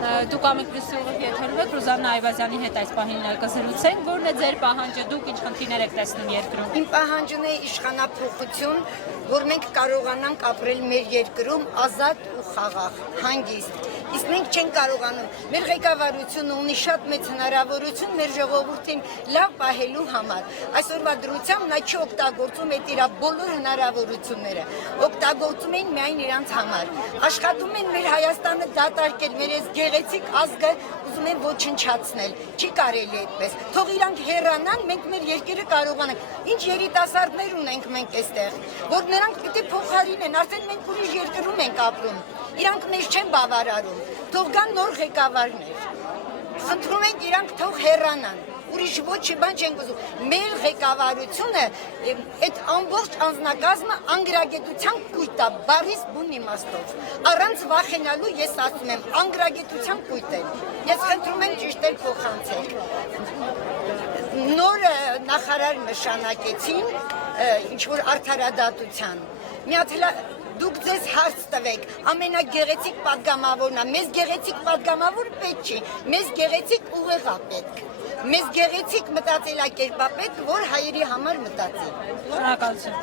Դուք Ամիգ+-ի ուղիղ եթերում եք, Ռուզաննա Այվազյանի հետ այս պահին կզրուցենք, որն է ձեր պահանջը, դուք ինչ խնդիրներ եք տեսնում երկրում։ Իմ պահանջն է իշխանափոխություն, որ մենք կարողանանք ապրել մեր երկրում ազատ ու խաղաղ, հանգիստ։ Իսկ մենք չենք կարողանում։ Մեր ղեկավարությունը ունի շատ մեծ հնարավորություն մեր ժողովրդին լավ պահելու համար։ Այսօրվա դրությամբ նա չօգտագործում է իր բոլոր հնարավորությունները, օգտագործում են միայն իրանց համար։ Աշխատում են մեր Հայաստանը դատարկել, մեր այս գեղեցիկ ազգը ուզում են ոչնչացնել։ Չի կարելի այդպես։ Թող իրանք հեռանան, մենք մեր երկիրը կարողանանք։ Ինչ երիտասարդներ ունենք մենք այստեղ, որ նրանք պիտի փոխարինեն, արդեն մենք ուրիշ երկրում ենք ապրում։ Իրանք մեզ չեն բավարարում։ Թող գան նոր ղեկավարներ։ Խնդրում ենք իրանք թող հեռանան։ Ուրիշ ոչ բան չենք ուզում։ Մեր ղեկավարությունը այդ ամբողջ անձնակազմը անգրագետության կույտ է, բառից բուն իմաստով։ Առանց վախենալու ես ասում եմ, անգրագետության կույտ է։ Ես խնդրում եմ ճիշտեր փոխանցել։ Նոր նախարար նշանակեցին, ինչ որ արդարադատության։ Դուք ձեզ հարց տվեք, ամենագեղեցիկ պատգամավորն է, մեզ գեղեցիկ պատգամավոր պետք չի, մեզ գեղեցիկ ուղեղա պետք, մեզ գեղեցիկ մտածելակերպա պետք, որ հայերի համար մտածի։ Շնորհակալություն։